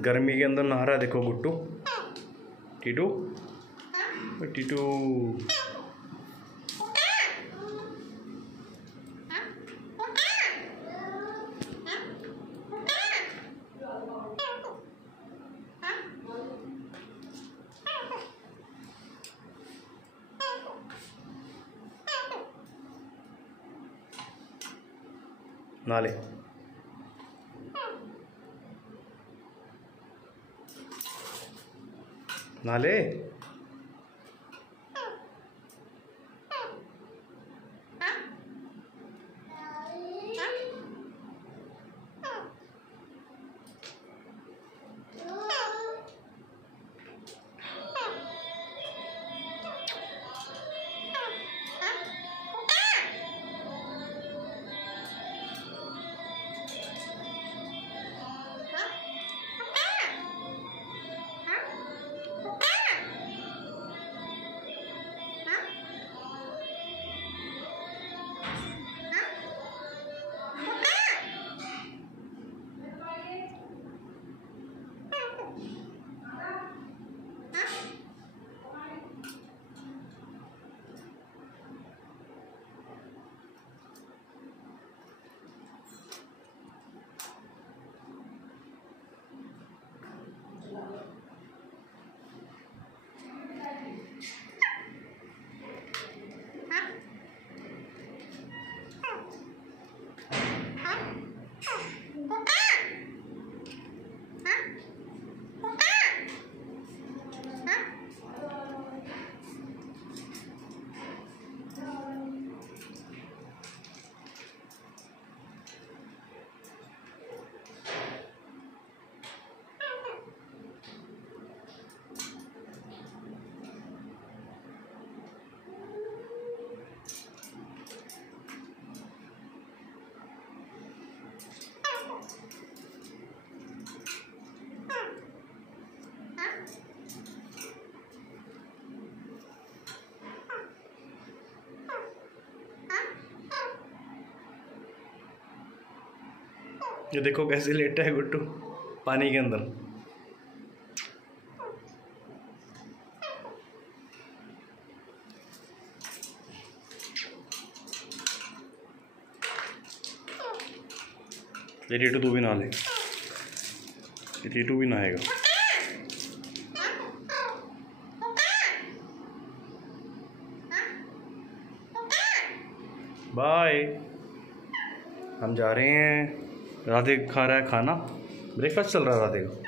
गर्मी के अंदर नहा रहा है, देखो गुट्टू। टीटू टीटू नाले नाले ये देखो कैसे लेटा है गुट्टू पानी के अंदर। ये टीटू तू भी नहा ले, ये टीटू भी नहाएगा। बाय, हम जा रहे हैं। राधे खा रहा है खाना, ब्रेकफास्ट चल रहा है राधे का।